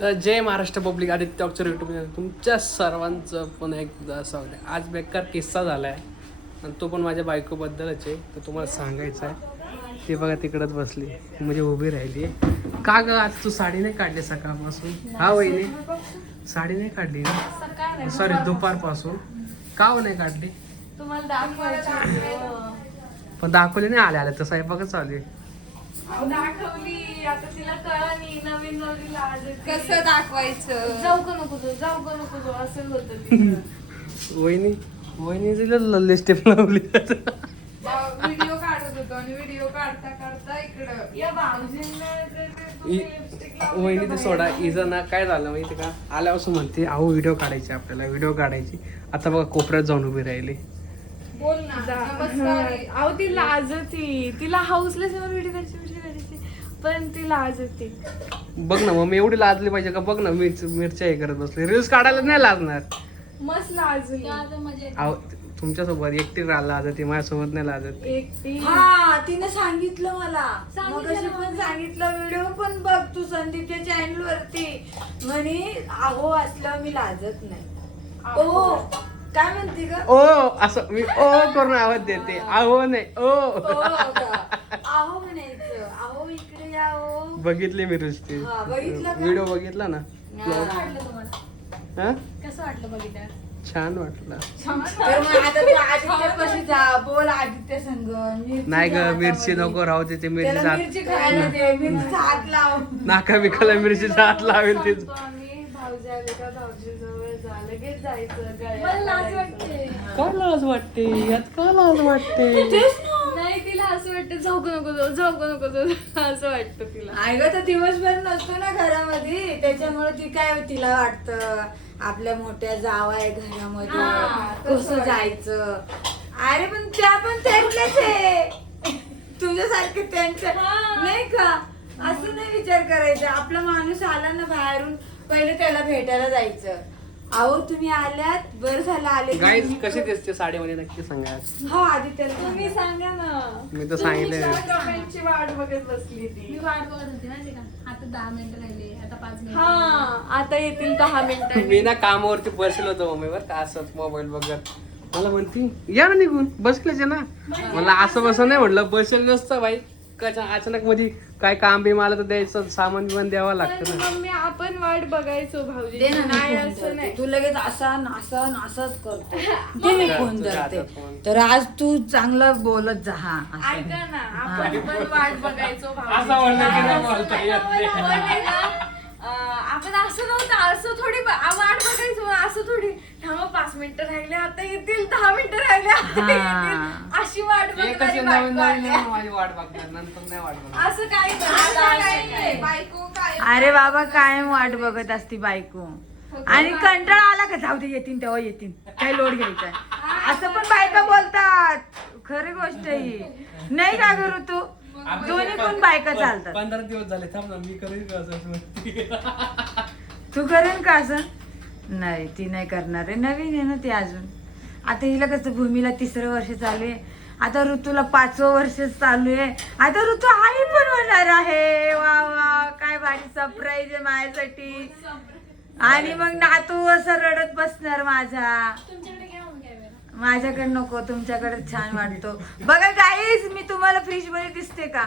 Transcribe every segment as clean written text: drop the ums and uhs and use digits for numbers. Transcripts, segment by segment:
तर जय महाराष्ट्र पब्लिक आदित्य अक्षर YouTube channel तुमच्या सर्वांचं पुन्हा एकदा स्वागत आहे. आज बेकार किस्सा झाला आहे आणि तो पण माझ्या बायकोबद्दलच आहे. तर तुम्हाला सांगायचं आहे ते बघा तिकडंच बसली म्हणजे उभी राहिली आहे. का ग आज तू साडी नाही काढली सकाळपासून? हा वहिनी साडी नाही काढली ना? सॉरी दुपारपासून का हो नाही काढली? तुम्हाला दाखवायची पण दाखवली नाही आल्या तर स्वयंपाकच चालू आहे. दाखवली आता तिला कळणी नवीन नवीन लाज येते. कसं दाखवायचं? जाऊ का नको जो असं होतं तिला. वहिनी तिला लिपस्टिक लावली. व्हिडिओ काढत होतो आणि व्हिडिओ काढता इकडं या भाऊजींना लिपस्टिक वहिनी ते सोडा इजा ना काय झालं माहिती का? आल्यापासून म्हणते अहो व्हिडिओ काढायची आपल्याला व्हिडिओ काढायची. आता बघा कोपऱ्यात जाऊन उभी राहिली. बोल ना. नमस्कार. अहो ती लाजती तिला हाऊसला समोर व्हिडिओ काढायची पण ती लाजती. बघ ना मम्मी एवढी लाजली पाहिजे का? बघ ना मिरच्या हे करत बसली. रील्स काढायला नाही लाजणार. मस्त लाजली अहो तुमच्यासोबत एकटी लाजत ती माझ्यासोबत नाही लाजत. एकटी. हा तिने सांगितलं मला सांगितलं मगाशी पण सांगितलं व्हिडिओ पण बघ तू संदीपच्या चॅनल वरती म्हणे अहो असल्यावर मी लाजत नाही. ओ काय म्हणते ग? ओ असं मी ओ करून आवाज देते. अहो नाही ओ. अहो म्हणायचं अहो इकडे या ओ. बघितली मी नुसती हा, बघितलं का? व्हिडिओ बघितला ना? हा कसं वाटलं बघितलं? छान वाटलं. तर मग आता तू आदित्य कशी जा बोल आदित्य संग मिरची नाही ग घ्या मिरची हातामध्ये. नको राहू दे ते मिरची त्याला मिरची खायला दे मिरची हात लाव. नाका बिकाला मिरचीचा हात लावेल तीच. सांगतो आम्ही भाऊजी आले का भाऊजी जवळ जा लगेच जायचं गळ्यात लाज वाटते. का लाज वाटते यात? का लाज वाटते? तेच ना. नाही तिला असं वाटतं जाऊ का नको जाऊ असं वाटतं तिला. आई ग तर दिवसभर नसतो ना घरामध्ये त्याच्यामुळे ती काय तिला वाटतं आपल्या मोठ्या जावा आहे हा, घरामध्ये तसं कसं जायचं. अरे पण त्या पण त्यांच्याच आहे तुझ्यासारखे त्यांच्या हा. नाही का? असं नाही विचार करायचा. आपला माणूस आला ना बाहेरून पहिले त्याला भेटायला जायचं. अहो तुम्ही आल्यात बरं झालं आले गाईज कशी दिसते साडीमध्ये नक्की सांगा. हो आदित्यला तुम्ही सांगा ना. मी तर सांगितलं. कमेंटची वाट बघत बसली ती. मी वाट बघत होते माहिती का? आता 10 मिनिटं राहिले, आता 5 मिनिटं. हा आता येतील 10 मिनिटं. मी ना कामावरती बसलो होतो मम्मीवर का असंच मोबाईल बघत. मला म्हणती या ना निघून बसलेच ना. मला असं बसं नाही म्हटलं बसेल नसतं बाई. अचानक मध्ये काय काम बी मला तर द्यायचं सामान बिमान द्यावं लागतं ना. मम्मी आपण वाट बघायचो भाऊजी. दे ना नाही मी असं फोन नाही. करते. तू लगेच असाच करतो दे मी फोन तुझ्या करते. हातात फोन. तर आज तू चांगलं बोलत जा. हा असं. ऐका ना आपण पण वाट बघायचो भाऊजी. असं म्हणलं की नाही असं बोलता नाही, येत नाही. आपण आहे ना, आपण असं नव्हतं असं थोडी वाट बघायचो असं थोडी थांबा 5 मिनिटं राहिले आता येतील 10 मिनिटं राहिले आता हा. येतील. अशी वाट एकच बघणारी नवीन बायको आली. नवीन माझी वाट बघणार नंतर नाही वाट बघणार. असं काही नाही. बायको काय अरे बाबा कायम वाट बघत असती बायको आणि कंटाळा आला का जाऊ दे येतील तेव्हा येतील काय लोड घ्यायचा. असं पण बायका बोलतात. खरी गोष्ट ही नाही का करू तू दोन्ही पण बायका चालतात. 15 दिवस झाले थांब ना मी करेन का असं म्हणते. तू करेन का असं? नाही ती नाही करणार आहे. नवीन आहे ना ती अजून. आता हिला कसं भूमीला 3रं वर्ष चालू आहे. आता ऋतूला 5वं वर्ष चालू आहे. आता ऋतू आई पण होणार आहे. वा वा काय भारी सरप्राईज आहे माझ्यासाठी. आणि मग नातू असं रडत बसणार माझा. तुमच्याकडे घ्या मग कॅमेरा. माझ्याकडे नको तुमच्याकडे छान वाटतो. बघा गाईज मी तुम्हाला फ्रीज मध्ये दिसते का?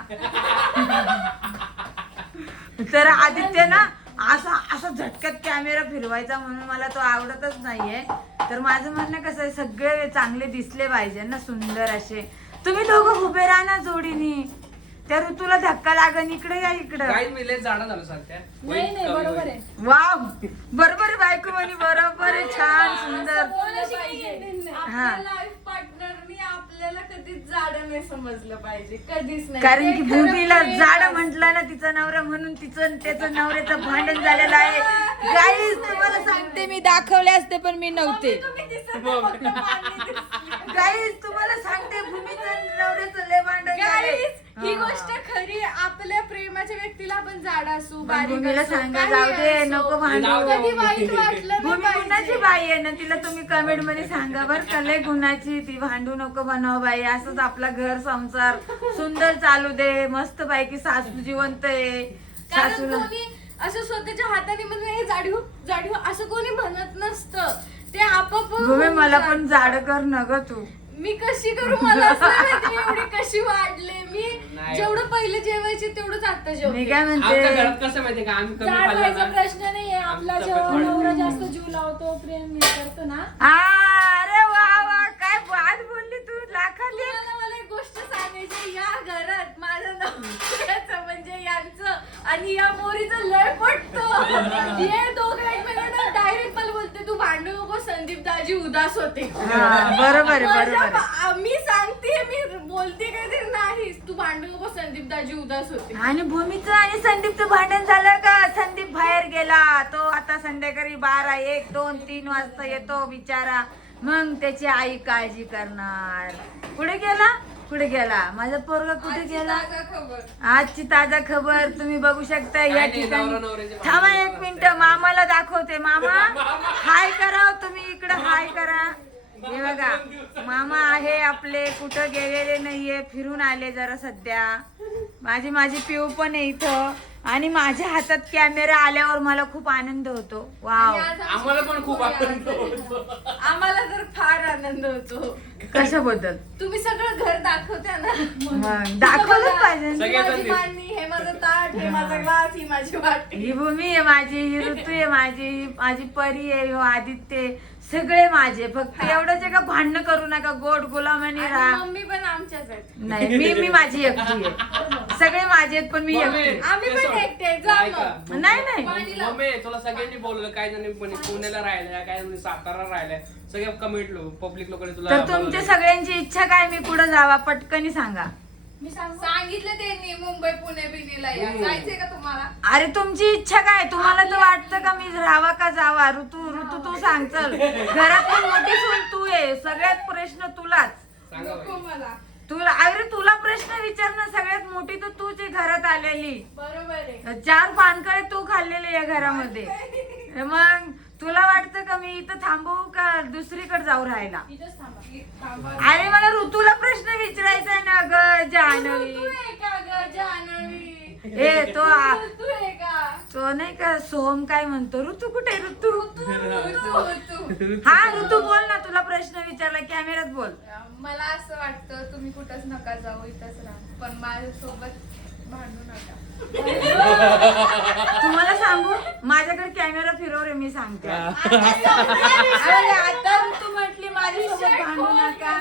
तर आदित्य ना असा झटक्यात कॅमेरा फिरवायचा म्हणून मला तो आवडतच नाहीये. तर माझं म्हणणं कसं आहे सगळे चांगले दिसले पाहिजे ना सुंदर असे. तुम्ही दोघं उभे राहा ना जोडीनी. त्या ऋतूला धक्का लागन इकडे या इकडं. काय मी लय जाडा झालो सध्या. नाही बरोबर आहे. वाव बरोबर आहे बायको म्हणे बरोबर आहे छान सुंदर. हा. लाईफ पार्टनरनी आपल्याला कधीच जाडं नाही समजलं पाहिजे कधीच नाही. कारण की ते खरं भूमीला प्रेम जाड आहे. म्हटलं ना तिचा नवरा म्हणून तिचं त्याचं नवऱ्याचं भांडण झालेलं आहे. गाईज तुम्हाला सांगते मी दाखवले असते पण मी नव्हते. तुम्ही दिसत नाही, फक्त पाणी दिसली. गाईज तुम्हाला सांगते भूमीचं नवऱ्याचं लय भांडण झालंय. Guys, ही हा. गोष्ट खरी आहे. आपल्या प्रेमाच्या व्यक्तीला आपण जाड असू पण बारीक भूमीला असू, सांगा काही जाऊ दे असो. नको जाऊ भांडू. दे. कधी वाईट वाटलं नाही भूमी पाहिजे. गुणाची बाई आहे ना तिला तुम्ही कमेंट मध्ये सांगा बरं का लय गुणाची ती भांडू नको बनव बाई. असंच आपला घर संसार सुंदर चालू दे. मस्त पैकी सासू जिवंत आहे. कारण सासूला कोणी असं स्वतःच्या हाताने म्हणजे जाडी हो जाडी हो असं कोणी म्हणत नसतं. ते आपोआप भूमी होऊन मला जातं. पण जाड कर न ग तू. मी कशी करू मला असं नाही माहिती मी एवढी कशी वाढले. मी नाही. जेवढं पहिले जेवायचे तेवढंच आता मी जेवते. काय आमच्या म्हणते घरात कसं माहितीये का आम्ही कमी जाड खाल्लं व्हायचा ना प्रश्न नाहीये. आपला आमचं जेव्हा पण नवरा जास्त जीव लावतो प्रेम हे करतो ना. अरे वा वा काय बात बोलली तू लाखात एक. तुम्हाला मला एक गोष्ट सांगायची. या घरात माझं नवऱ्याचं म्हणजे यांचं आणि या पोरीचं लय पटतं. हे दोघं एकमेकांना डायरेक्ट मला बोलते तू भांडू नको संदीप दाजी उदास होते. हा, बरोबर आहे बरोबर आहे. मी सांगते मी बोलते काय ते नाही तू भांडू नको संदीप दाजी उदास होते. आणि भूमीचं आणि संदीपचं भांडण झालं का? संदीप बाहेर गेला, तो आता संध्याकाळी 12, 1, 2, 3 वाजता येतो बिचारा. मग त्याची आई काळजी करणार. कुठे गेला कुठे गेला माझा पोरगा कुठे आजची गेला? ताजा खबर. आजची ताजा खबर तुम्ही बघू शकता या काय नाही, ठिकाणी. नवरा-नवरीचे थांबा भांडण एक मिनिट मामाला दाखवते. मामा हाय करा तुम्ही इकडे हाय करा. हे बघा मामा आहे आपले, कुठं गेलेले नाहीये, फिरून आले जरा सध्या. माझी पिऊ पण आहे इथं आणि माझ्या हातात कॅमेरा आल्यावर मला खूप आनंद होतो. वाव. आणि आज आमची आम्हाला पण खूप पोरी आनंद आज होतो. आम्हाला तर फार आनंद होतो. कशाबद्दल? तुम्ही सगळं घर दाखवत्या ना. मग दाखवलंच पाहिजे. ही सगळ्यात माझी आधी. मांडणी, हे माझं ताट, हे माझा ग्लास, ही माझी वाटी. ही भूमी आहे माझी, ही ऋतू आहे माझी परी आहे, हो आदित्य, सगळे माझे. फक्त एवढंच आहे का भांडणं करू नका, गोड गुलामाने आणि राहा. मम्मी पण आमच्याच आहेत. नाही मी माझी एकटी आहे. सगळे माझे आहेत पण मी एकटी आहे. आम्ही पण एकटे आहे, जा ऐका. मग. नाही. पाणीला. मम्मी तुला सगळ्यांनी बोललं काय जणी पण पुण्याला राहिल्या काय जणी सातारा राहिल्या सगळे कमेंट पब्लिक लोकांनी तुला तर तुमच्या बोलवलंय. सगळ्यांची इच्छा काय मी कुठं जावा पटकनी सांगा. मी सांगू सांगितलं त्यांनी मुंबई पुणे बिनेला या जायचंय का तुम्हाला? अरे तुमची इच्छा काय? तुम्हाला तर वाटतं का मी राहावा का जावा? ऋतू तू सांग चल. घरातली मोठी सून तू आहे, सगळ्यात प्रश्न तुलाच. सांगा नको बाई. मला. अरे तुला प्रश्न विचारणं सगळ्यात मोठी तर तूच आहे घरात आलेली. बरोबर आहे. 4 पानकळे तू खाल्लेले या घरामध्ये. मग तुला वाटतं का मी इथं थांबू का दुसरीकडे जाऊ राहायला? इथंच थांबा. अरे मला ऋतूला प्रश्न विचारायचा ना ग जानवी. तू आहे का ग जानवी? ए तो तू आहे का? तो नाही का सोहम काय म्हणतो? ऋतू कुठे ऋतू? तू. हा ऋतू बोल ना, तुला प्रश्न विचारला कॅमेऱ्यात बोल. मला असं वाटतं तुम्ही कुठंच नका जाऊ इथंच राहा पण माझ्यासोबत भांडू नका. तुम्हाला सांगू माझ्याकडे कॅमेरा फिरव रे, मी सांगते. अरे आता ऋतू म्हटली माझ्यासोबत भांडू नका,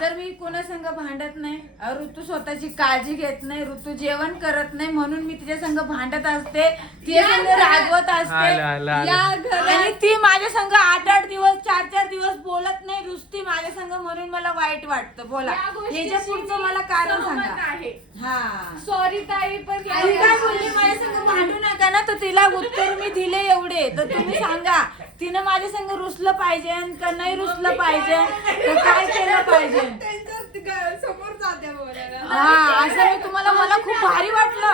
तर मी कोणा संग भांडत नाही. ऋतू स्वतःची काळजी घेत नाही, ऋतू जेवण करत नाही म्हणून मी तिच्या संग भांडत असते, तिच्या संग रागवत असते. आलं. या घरात आणि ती माझ्या संग 8-8 दिवस 4-4 दिवस बोलत नाही, रुसती माझ्या संग म्हणून मला वाईट वाटतं. बोला या गोष्टीशी याच्या पुढचं मी मला कारण सहमत सांगा. आहे. हा सॉरी ताई पण या ती काय बोलली माझ्या संग भांडू नका ना, तर तिला उत्तर मी दिले एवढे. तर तुम्ही सांगा तिनं माझ्या संग रुसलं पाहिजे का नाही रुसलं पाहिजे, तर काय केलं पाहिजे? समोर जाते बोलायला. हा असं मी तुम्हाला, मला खूप भारी वाटलं,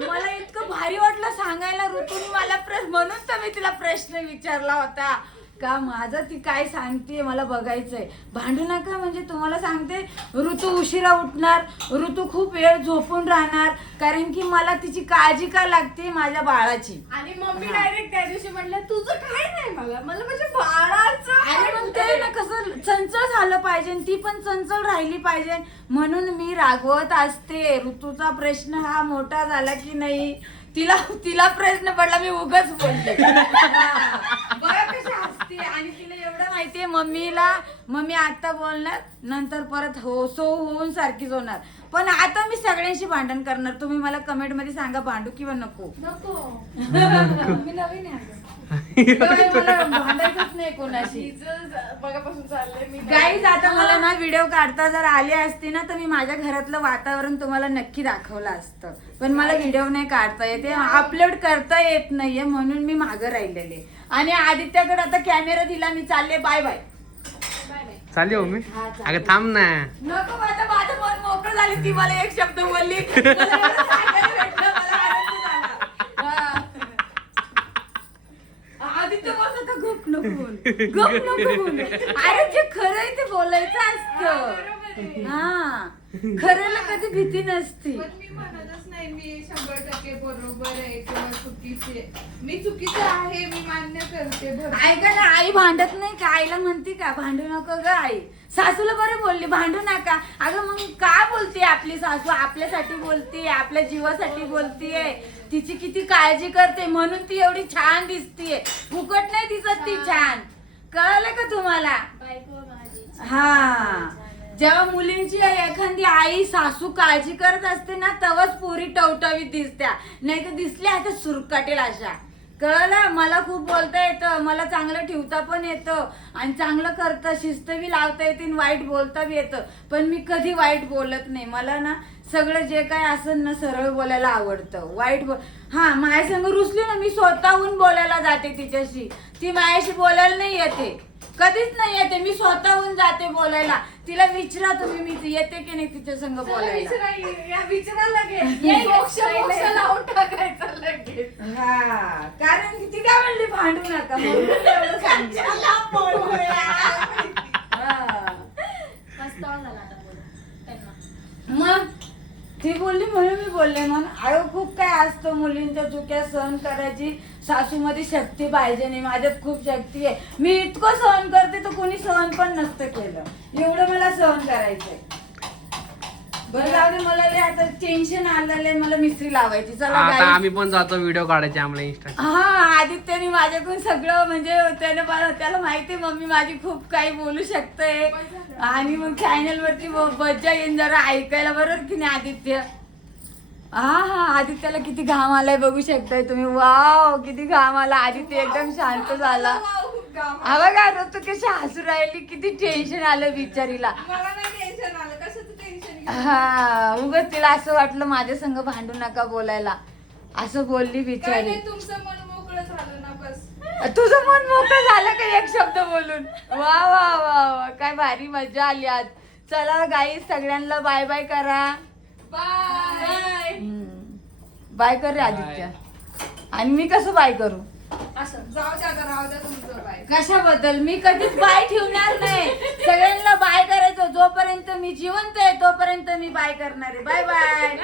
मला इतकं भारी वाटलं सांगायला ऋतूने मला प्रश्न, म्हणून तर मी तिला प्रश्न विचारला होता का माझं ती काय सांगते मला बघायचंय. भांडू नका म्हणजे तुम्हाला सांगते ऋतू उशिरा उठणार, ऋतू खूप वेळ झोपून राहणार, कारण की मला तिची काळजी का लागते माझ्या बाळाची. आणि मम्मी डायरेक्ट त्या दिवशी म्हटलं तुझं काय नाही मला म्हणजे बाळाचं. आणि मग ते ना कसं चंचल झालं पाहिजे, ती पण चंचल राहिली पाहिजे म्हणून मी रागवत असते. ऋतूचा प्रश्न हा मोठा झाला की नाही, तिला प्रश्न पडला मी उगाच बोलते. बघा कशी हसते. आणि तिला एवढं माहितीये मम्मी आता बोलणार, नंतर परत होऊन सारखीच होणार. पण आता मी सगळ्यांशी भांडण करणार. तुम्ही मला कमेंट मध्ये सांगा भांडू किंवा नको. मी नवीन आहे. मला भांडायचंच नाही कोणाशी. बघापासून चाललंय मी गाईज आता मला ना व्हिडिओ काढता जर आले असते ना, तर मी माझ्या घरातलं वातावरण तुम्हाला नक्की दाखवलं असतं. पण मला व्हिडिओ नाही काढता येते, अपलोड करता येत नाहीये म्हणून मी मागं राहिलेले. आणि आदित्याकडे आता कॅमेरा दिला, मी चालले. Bye bye. चालली हो मी हा, चालेल. अगं थांब ना. नको माझं मन मोकळं झाली. ती मला एक शब्द बोलली, मला एवढं सांगायला भेटलं, मला आनंद झाला. हा. आदित्य बोलतो का गप नको बोल. अरे जे खरं आहे ते बोलायचं असतं. हा खऱ्याला कधी भीती नसती. पण मी म्हणतच नाही मी 100% बरोबर आहे किंवा चुकीची आहे. मी चुकीचं आहे मी मान्य करते भरपूर. ऐका ना, आई भांडत नाही का? आईला म्हणते का भांडू नको ग आई? सासूला बरं बोलली भांडू नका. अगं मग काय बोलते आपली सासू? आपल्यासाठी बोलते, आपल्या जीवासाठी बोलतीये. तिची किती काळजी करते म्हणून ती एवढी छान दिसतीये. फुकट नाही दिसत ती छान. कळलं का तुम्हाला? बायको माझी. हा, जेव्हा मुलींची एखादी आई सासू काळजी करत असते ना तेव्हाच पोरी टवटवीत दिसत्या, नाही तर दिसल्या आता सुरकाटेल अशा. कळलं? मला खूप बोलता येतं, मला चांगलं ठेवता पण येतं आणि चांगलं करता शिस्त बी लावता येते आणि वाईट बोलता बी येतं. पण मी कधी वाईट बोलत नाही. मला ना सगळं जे काय असेल ना सरळ बोलायला आवडतं. हा, माझ्या संग रुसली ना मी स्वतःहून बोलायला जाते तिच्याशी. ती माझ्याशी बोलायला नाही येते, कधीच नाही येते. मी स्वतःहून जाते बोलायला. तिला विचारा तुम्ही मी येते की नाही तिच्या संग बोलायला. विचारायला लगेच मोक्ष लावून टाकायचं लगेच. हा, कारण की ती काय म्हणली भांडू नका म्हणून मी एवढं सांगते. हा. पस्तावा झाला आता बोलून त्यांना. मग ती बोलली म्हणून मी बोलले. म्हणून अयो खूप काय असतं मुलींच्या चुक्या सहन करायची. सासूमध्ये शक्ती पाहिजे नाही, माझ्यात खूप शक्ती आहे. मी इतकं सहन करते तर कोणी सहन पण नसतं केलं. एवढं मला सहन करायचंय. बरं जाऊ दे, मला लय आता टेन्शन आलेलं आहे. मला मिस्त्री लावायची. चला आता guys. आम्ही पण जातो व्हिडिओ काढायचे आम्हाला इंस्टा. हा, आदित्यने माझ्याकडून सगळं म्हणजे त्याला माहिती मम्मी माझी खूप काही बोलू शकते आणि मग चॅनल वरती मज्जा येईन जरा ऐकायला. बरोबर की नाही आदित्य? हा, आदित्यला किती घाम आलाय बघू शकताय तुम्ही. वाव, किती घाम आला. आदित्य एकदम शांत झाला. हा बघा ऋतू कशी हसू राहिली. किती टेन्शन आलं बिचारीला. मला नाही टेन्शन आलं. कशाचं टेन्शन? हा, उगाच तिला असं वाटलं माझ्या संग भांडू नका बोलायला, असं बोलली काय बिचारी. नाही, तुमचं मन मोकळं झालं ना बस. तुझं मन मोकळं झालं का एक शब्द बोलून? वा वा वा वा, काय भारी मजा आली आज. चला गाईस, सगळ्यांना बाय बाय करा. बाय. बाय कर रे आदित्य. आणि मी कसं बाय करू? असं जाऊ द्या आता, राहू द्या तुमचं बाय. कशाबद्दल? मी कधीच बाय ठेवणार नाही. सगळ्यांना बाय करायचं. जोपर्यंत मी जिवंत आहे तोपर्यंत मी बाय करणार आहे. Bye bye.